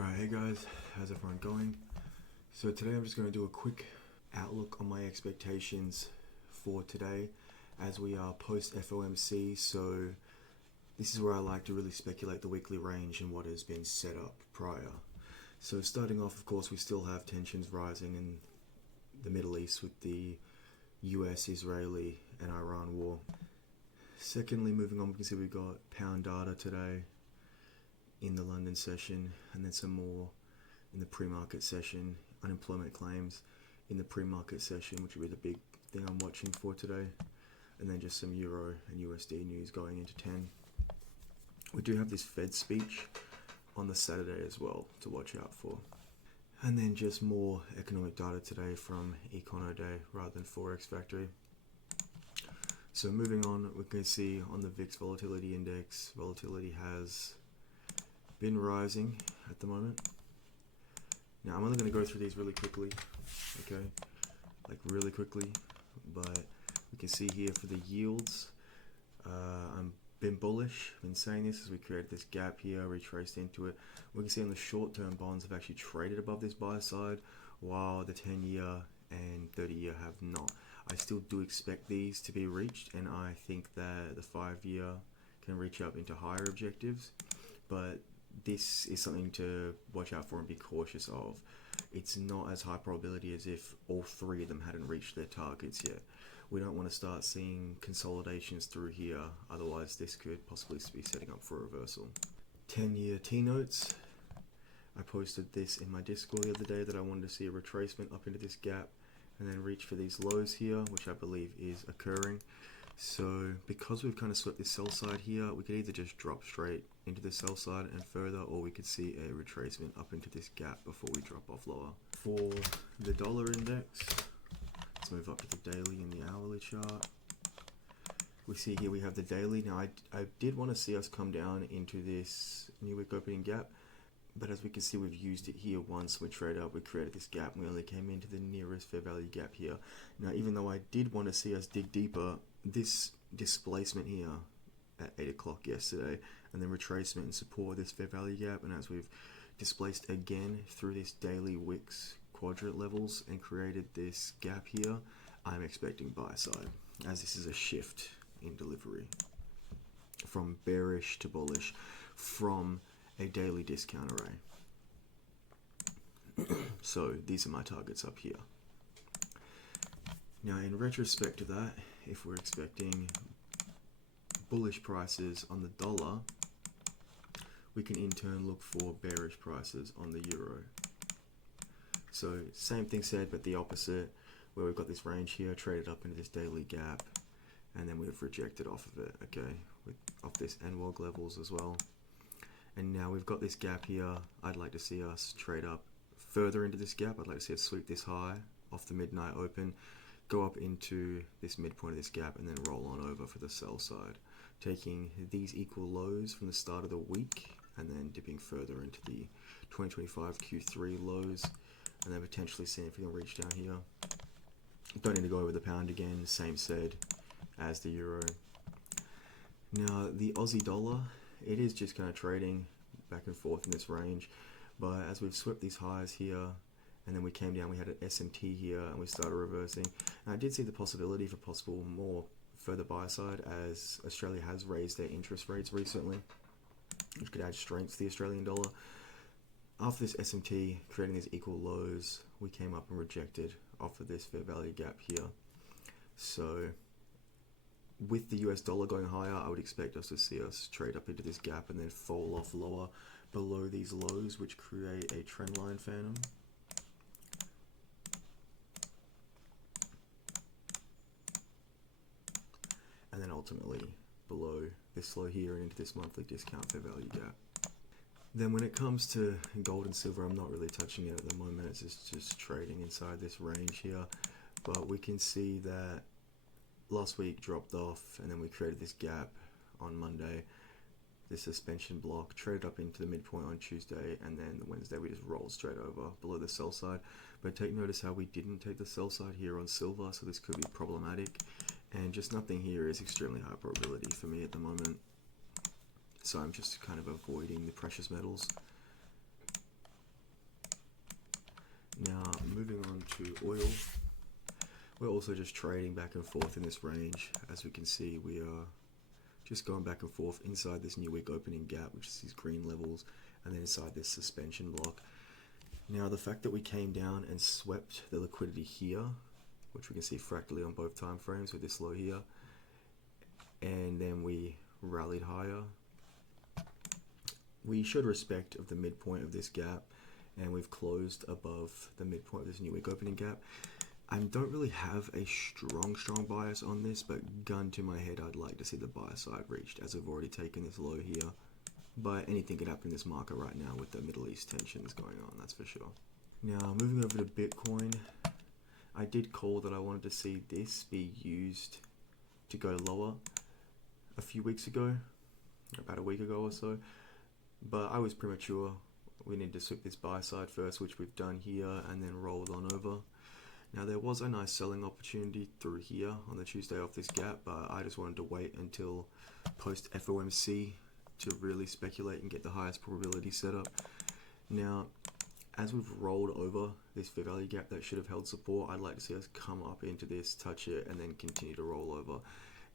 Alright, hey guys, how's everyone going? So today I'm just going to do a quick outlook on my expectations for today as we are post FOMC. So this is where I like to really speculate the weekly range and what has been set up prior. So starting off, of course, we still have tensions rising in the Middle East with the US, Israeli and Iran war. Secondly, moving on, we can see we've got pound data today in the London session, and then some more in the pre-market session, unemployment claims in the pre-market session, which will be the big thing I'm watching for today, and then just some Euro and USD news going into 10. We do have this Fed speech on the Saturday as well to watch out for. And then just more economic data today from Econo Day rather than Forex Factory. So moving on, we can see on the VIX Volatility Index, volatility has been rising at the moment. Now I'm only going to go through these really quickly, okay, like really quickly, but we can see here for the yields, I'm been bullish, been saying this as we created this gap here, retraced into it. We can see on the short-term bonds have actually traded above this buy side, while the 10-year and 30-year have not. I still do expect these to be reached, and I think that the 5-year can reach up into higher objectives, but this is something to watch out for and be cautious of. It's not as high probability as if all three of them hadn't reached their targets yet. We don't want to start seeing consolidations through here, otherwise this could possibly be setting up for a reversal. 10-year T-notes. I posted this in my Discord the other day that I wanted to see a retracement up into this gap and then reach for these lows here, which I believe is occurring. So because we've kind of swept this sell side here, we could either just drop straight into the sell side and further, or we could see a retracement up into this gap before we drop off lower. For the dollar index, let's move up to the daily and the hourly chart. We see here we have the daily. Now I did want to see us come down into this new wick opening gap, but as we can see, we've used it here once. We traded up, we created this gap, and we only came into the nearest fair value gap here. Now even though I did want to see us dig deeper, this displacement here at 8 o'clock yesterday, and then retracement and support this fair value gap, and as we've displaced again through this daily wicks quadrant levels and created this gap here, I'm expecting buy side, as this is a shift in delivery from bearish to bullish from a daily discount array. So these are my targets up here. Now in retrospect to that, if we're expecting bullish prices on the dollar, we can in turn look for bearish prices on the euro. So same thing said, but the opposite, where we've got this range here, traded up into this daily gap, and then we've rejected off of it, okay, off this NWOG levels as well. And now we've got this gap here. I'd like to see us trade up further into this gap. I'd like to see us sweep this high off the midnight open, go up into this midpoint of this gap, and then roll on over for the sell side, taking these equal lows from the start of the week and then dipping further into the 2025 Q3 lows, and then potentially seeing if we can reach down here. Don't need to go over the pound again, same said as the euro. Now the Aussie dollar, it is just kind of trading back and forth in this range, but as we've swept these highs here, and then we came down, we had an SMT here, and we started reversing. And I did see the possibility for possible more further buy side, as Australia has raised their interest rates recently, which could add strength to the Australian dollar. After this SMT creating these equal lows, we came up and rejected off of this fair value gap here. So with the US dollar going higher, I would expect us to see us trade up into this gap and then fall off lower below these lows, which create a trend line phantom. And then ultimately below this low here and into this monthly discount fair value gap. Then when it comes to gold and silver, I'm not really touching it at the moment. It's just trading inside this range here. But we can see that last week dropped off, and then we created this gap on Monday, this suspension block, traded up into the midpoint on Tuesday, and then the Wednesday we just rolled straight over below the sell side. But take notice how we didn't take the sell side here on silver, so this could be problematic. And just nothing here is extremely high probability for me at the moment. So I'm just kind of avoiding the precious metals. Now moving on to oil, we're also just trading back and forth in this range. As we can see, we are just going back and forth inside this new week opening gap, which is these green levels, and then inside this suspension block. Now the fact that we came down and swept the liquidity here, which we can see fractally on both time frames with this low here, and then we rallied higher, we showed respect of the midpoint of this gap, and we've closed above the midpoint of this new week opening gap. I don't really have a strong bias on this, but gun to my head, I'd like to see the buy side reached, as we've already taken this low here. But anything could happen in this market right now with the Middle East tensions going on, that's for sure. Now moving over to Bitcoin, I did call that I wanted to see this be used to go lower a few weeks ago, about a week ago or so, but I was premature. We need to sweep this buy side first, which we've done here, and then rolled on over. Now there was a nice selling opportunity through here on the Tuesday off this gap, but I just wanted to wait until post FOMC to really speculate and get the highest probability set up. Now, as we've rolled over this fair value gap that should have held support, I'd like to see us come up into this, touch it, and then continue to roll over.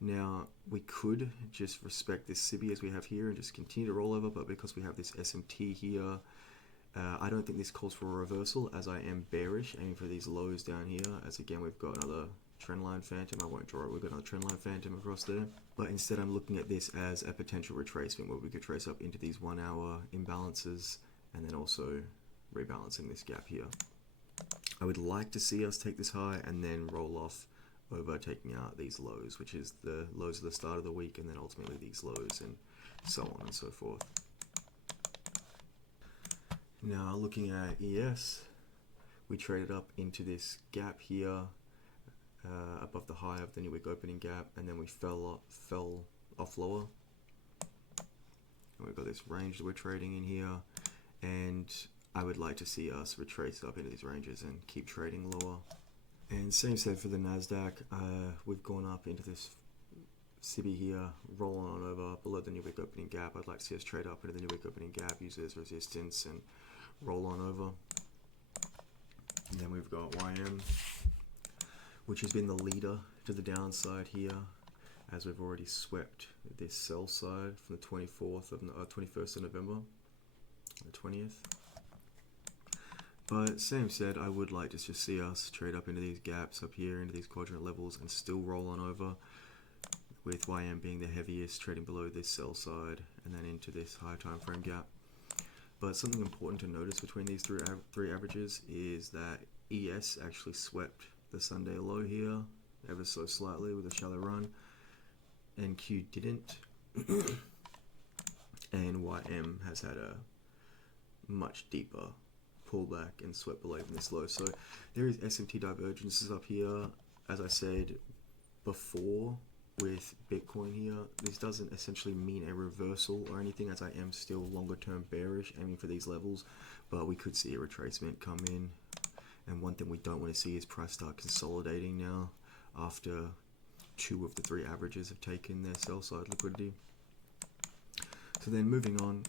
Now, we could just respect this SIBI as we have here and just continue to roll over, but because we have this SMT here, I don't think this calls for a reversal, as I am bearish, aiming for these lows down here, as again we've got another trendline phantom. I won't draw it, we've got another trendline phantom across there. But instead I'm looking at this as a potential retracement where we could trace up into these 1 hour imbalances and then also rebalancing this gap here. I would like to see us take this high and then roll off over taking out these lows, which is the lows at the start of the week, and then ultimately these lows, and so on and so forth. Now looking at ES, we traded up into this gap here above the high of the new week opening gap, and then we fell off lower. And we've got this range that we're trading in here, and I would like to see us retrace up into these ranges and keep trading lower. And same said for the Nasdaq. We've gone up into this SIBI here, rolling on over below the new week opening gap. I'd like to see us trade up into the new week opening gap, use it as resistance, and roll on over. And then we've got YM, which has been the leader to the downside here, as we've already swept this sell side from the 21st of November, the 20th. But same said, I would like to just see us trade up into these gaps up here, into these quadrant levels, and still roll on over, with YM being the heaviest, trading below this sell side, and then into this high time frame gap. But something important to notice between these three averages is that ES actually swept the Sunday low here, ever so slightly with a shallow run, and Q didn't, and YM has had a much deeper pullback and swept below from this low. So there is SMT divergences up here. As I said before with Bitcoin here, this doesn't essentially mean a reversal or anything, as I am still longer term bearish, aiming for these levels, but we could see a retracement come in. And one thing we don't want to see is price start consolidating now after 2 of the 3 averages have taken their sell side liquidity. So then moving on,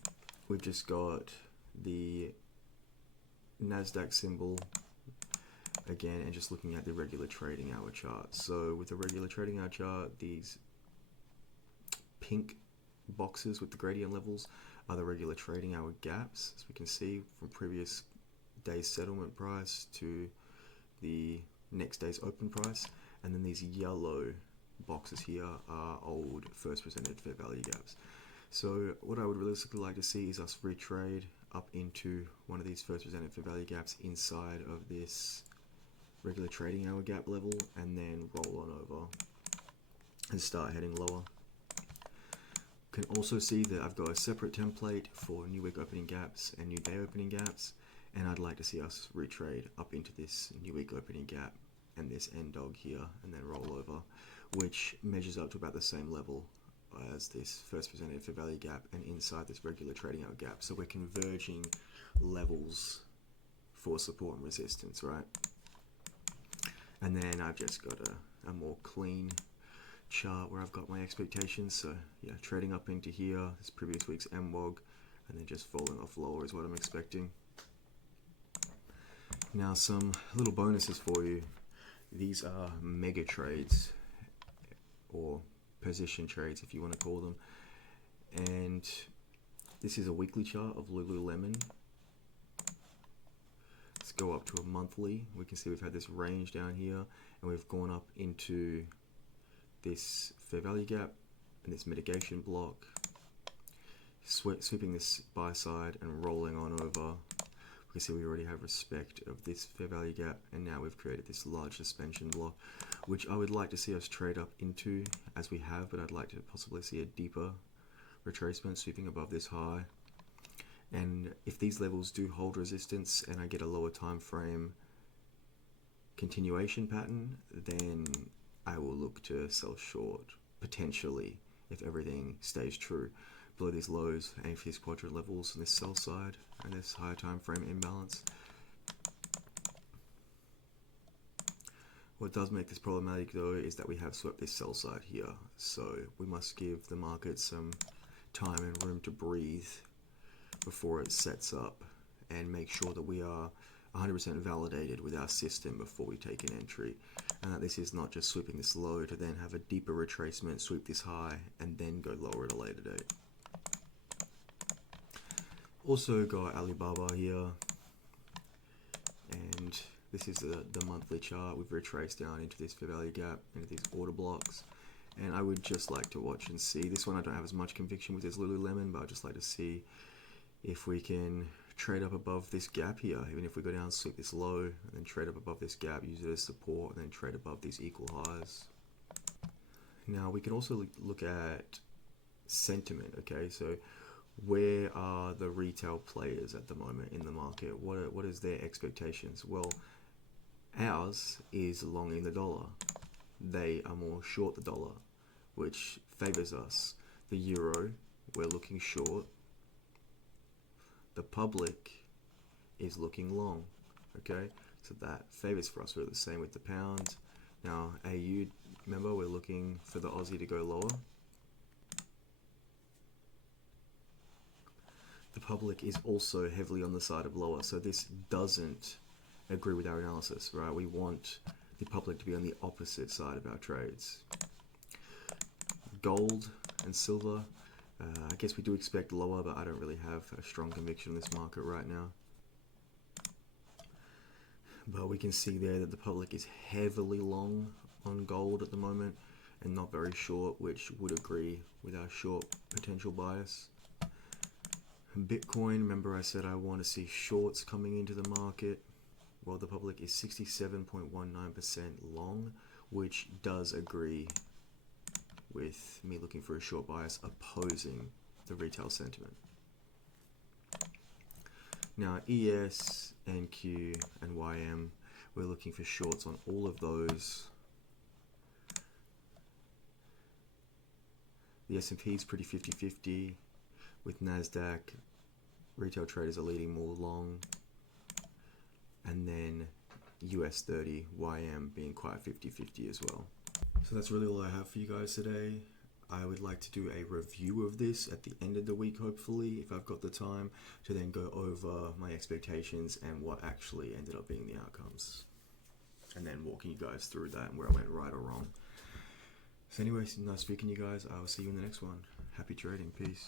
we've just got the Nasdaq symbol again, and just looking at the regular trading hour chart. So with the regular trading hour chart, these pink boxes with the gradient levels are the regular trading hour gaps, as we can see from previous day's settlement price to the next day's open price. And then these yellow boxes here are old first presented fair value gaps. So what I would realistically like to see is us retrade up into one of these first presented fair value gaps inside of this regular trading hour gap level, and then roll on over and start heading lower. You can also see that I've got a separate template for new week opening gaps and new day opening gaps, and I'd like to see us retrade up into this new week opening gap and this end dog here, and then roll over, which measures up to about the same level as this first presented fair value gap and inside this regular trading hour gap. So we're converging levels for support and resistance, right? And then I've just got a more clean chart where I've got my expectations. So yeah, trading up into here, this previous week's MWOG, and then just falling off lower is what I'm expecting. Now some little bonuses for you. These are mega trades, or position trades if you want to call them. And this is a weekly chart of Lululemon. Let's go up to a monthly. We can see we've had this range down here, and we've gone up into this fair value gap and this mitigation block, sweeping this buy side and rolling on over. We can see we already have respect of this fair value gap, and now we've created this large suspension block, which I would like to see us trade up into, as we have, but I'd like to possibly see a deeper retracement sweeping above this high. And if these levels do hold resistance and I get a lower time frame continuation pattern, then I will look to sell short, potentially, if everything stays true. Below these lows, aim for these quadrant levels on this sell side and this higher time frame imbalance. What does make this problematic though is that we have swept this sell side here, so we must give the market some time and room to breathe before it sets up, and make sure that we are 100% validated with our system before we take an entry, and that this is not just sweeping this low to then have a deeper retracement, sweep this high, and then go lower at a later date. Also got Alibaba here, and this is the monthly chart. We've retraced down into this fair value gap, into these order blocks, and I would just like to watch and see. This one I don't have as much conviction with as Lululemon, but I'd just like to see if we can trade up above this gap here. Even if we go down, sweep this low, and then trade up above this gap, use it as support, and then trade above these equal highs. Now we can also look at sentiment, okay? So where are the retail players at the moment in the market? What is their expectations? Well, ours is long in the dollar. They are more short the dollar, which favors us. The euro, we're looking short. The public is looking long, okay? So that favors for us. We're the same with the pound. Now, AU, remember, we're looking for the Aussie to go lower. The public is also heavily on the side of lower, so this doesn't agree with our analysis, right? We want the public to be on the opposite side of our trades. Gold and silver, I guess we do expect lower, but I don't really have a strong conviction in this market right now. But we can see there that the public is heavily long on gold at the moment and not very short, which would agree with our short potential bias. Bitcoin, remember I said I want to see shorts coming into the market. Well, the public is 67.19% long, which does agree with me looking for a short bias opposing the retail sentiment. Now ES, NQ, and YM, we're looking for shorts on all of those. The S&P is pretty 50-50 with NASDAQ. Retail traders are leading more long. And then US 30, YM being quite 50-50 as well. So that's really all I have for you guys today. I would like to do a review of this at the end of the week, hopefully, if I've got the time, to then go over my expectations and what actually ended up being the outcomes. And then walking you guys through that and where I went right or wrong. So anyways, nice speaking to you guys. I will see you in the next one. Happy trading. Peace.